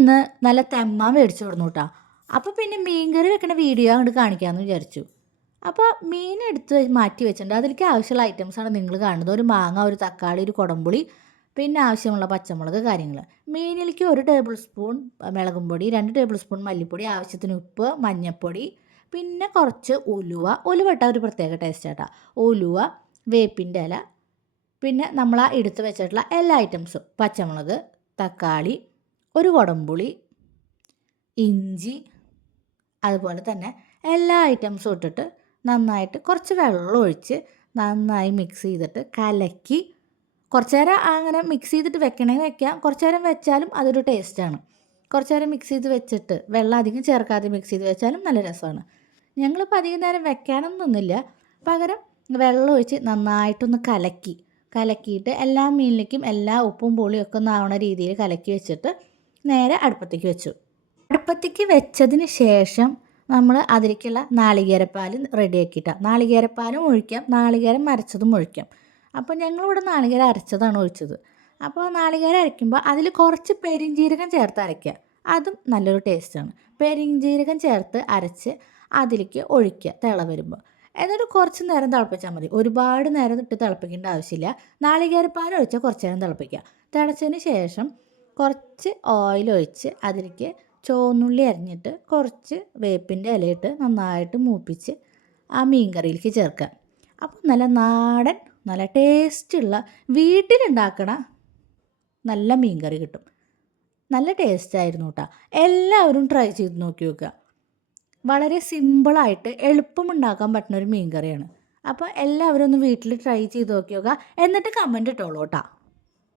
ഇന്ന് നല്ല തെമ്മാൻ മേടിച്ചു കൊടുന്നു കേട്ടോ. അപ്പോൾ പിന്നെ മീൻ കറി വെക്കണ വീഡിയോ അങ്ങോട്ട് കാണിക്കാമെന്ന് വിചാരിച്ചു. അപ്പോൾ മീൻ എടുത്ത് മാറ്റി വെച്ചിട്ടുണ്ട്. അതിലേക്ക് ആവശ്യമുള്ള ഐറ്റംസാണ് നിങ്ങൾ കാണുന്നത്. ഒരു മാങ്ങ, ഒരു തക്കാളി, ഒരു കുടംപുളി, പിന്നെ ആവശ്യമുള്ള പച്ചമുളക്, കാര്യങ്ങൾ. മീനിലേക്ക് 1 ടേബിൾ സ്പൂൺ മുളകും പൊടി, 2 ടേബിൾ സ്പൂൺ മല്ലിപ്പൊടി, ആവശ്യത്തിന് ഉപ്പ്, മഞ്ഞൾപ്പൊടി, പിന്നെ കുറച്ച് ഉലുവ ഇട്ടാൽ ഒരു പ്രത്യേക ടേസ്റ്റ് കേട്ടോ. ഉലുവ, വേപ്പിൻ്റെ ഇല, പിന്നെ നമ്മൾ ആ എടുത്ത് വെച്ചിട്ടുള്ള എല്ലാ ഐറ്റംസും, പച്ചമുളക്, തക്കാളി, ഒരു കുടംപുളി, ഇഞ്ചി, അതുപോലെ തന്നെ എല്ലാ ഐറ്റംസും ഇട്ടിട്ട് നന്നായിട്ട് കുറച്ച് വെള്ളം ഒഴിച്ച് നന്നായി മിക്സ് ചെയ്തിട്ട് കലക്കി കുറച്ച് നേരം അങ്ങനെ മിക്സ് ചെയ്തിട്ട് വെക്കണമെങ്കിൽ വെക്കാം. കുറച്ച് നേരം വെച്ചാലും അതൊരു ടേസ്റ്റാണ്. കുറച്ച് നേരം മിക്സ് ചെയ്ത് വെച്ചിട്ട് വെള്ളം അധികം ചേർക്കാതെ മിക്സ് ചെയ്ത് വെച്ചാലും നല്ല രസമാണ്. ഞങ്ങളിപ്പോൾ അധികം നേരം വെക്കാനൊന്നും നിന്നില്ല. പകരം വെള്ളം ഒഴിച്ച് നന്നായിട്ടൊന്ന് കലക്കിയിട്ട് എല്ലാ മീനിലേക്കും എല്ലാ ഉപ്പും പുളിയും ഒക്കെ ഒന്ന് ആവണ രീതിയിൽ കലക്കി വെച്ചിട്ട് നേരെ അടുപ്പത്തേക്ക് വെച്ചു. അടുപ്പത്തേക്ക് വെച്ചതിന് ശേഷം നമ്മൾ അതിലേക്കുള്ള നാളികേരപ്പാൽ റെഡിയാക്കിയിട്ടാണ്. നാളികേരപ്പാലും ഒഴിക്കാം, നാളികേരം അരച്ചതും ഒഴിക്കാം. അപ്പോൾ ഞങ്ങളിവിടെ നാളികേരം അരച്ചതാണ് ഒഴിച്ചത്. അപ്പോൾ നാളികേരം അരയ്ക്കുമ്പോൾ അതിൽ കുറച്ച് പെരിഞ്ജീരകം ചേർത്ത് അരയ്ക്കുക. അതും നല്ലൊരു ടേസ്റ്റാണ്. പെരിഞ്ജീരകം ചേർത്ത് അരച്ച് അതിലേക്ക് ഒഴിക്കുക തിള വരുമ്പോൾ. എന്നിട്ട് കുറച്ച് നേരം തിളപ്പിച്ചാൽ മതി. ഒരുപാട് നേരം ഇട്ട് തിളപ്പിക്കേണ്ട ആവശ്യമില്ല. നാളികേരപ്പാൽ ഒഴിച്ചാൽ കുറച്ച് നേരം തിളപ്പിക്കുക. തിളച്ചതിന് ശേഷം കുറച്ച് ഓയിൽ ഒഴിച്ച് അതിലേക്ക് ചുവന്നുള്ളി അരിഞ്ഞിട്ട് കുറച്ച് വേപ്പിൻ്റെ ഇലയിട്ട് നന്നായിട്ട് മൂപ്പിച്ച് ആ മീൻ കറിയിലേക്ക് ചേർക്കുക. അപ്പോൾ നല്ല നാടൻ, നല്ല ടേസ്റ്റുള്ള വീട്ടിലുണ്ടാക്കണ നല്ല മീൻ കറി കിട്ടും. നല്ല ടേസ്റ്റായിരുന്നു കേട്ടോ. എല്ലാവരും ട്രൈ ചെയ്ത് നോക്കി നോക്കുക. വളരെ സിമ്പിളായിട്ട് എളുപ്പം ഉണ്ടാക്കാൻ പറ്റുന്ന ഒരു മീൻ കറിയാണ്. അപ്പോൾ എല്ലാവരും ഒന്ന് വീട്ടിൽ ട്രൈ ചെയ്ത് നോക്കി നോക്കുക. എന്നിട്ട് കമൻറ്റ് ഇട്ടോളൂ കേട്ടോ.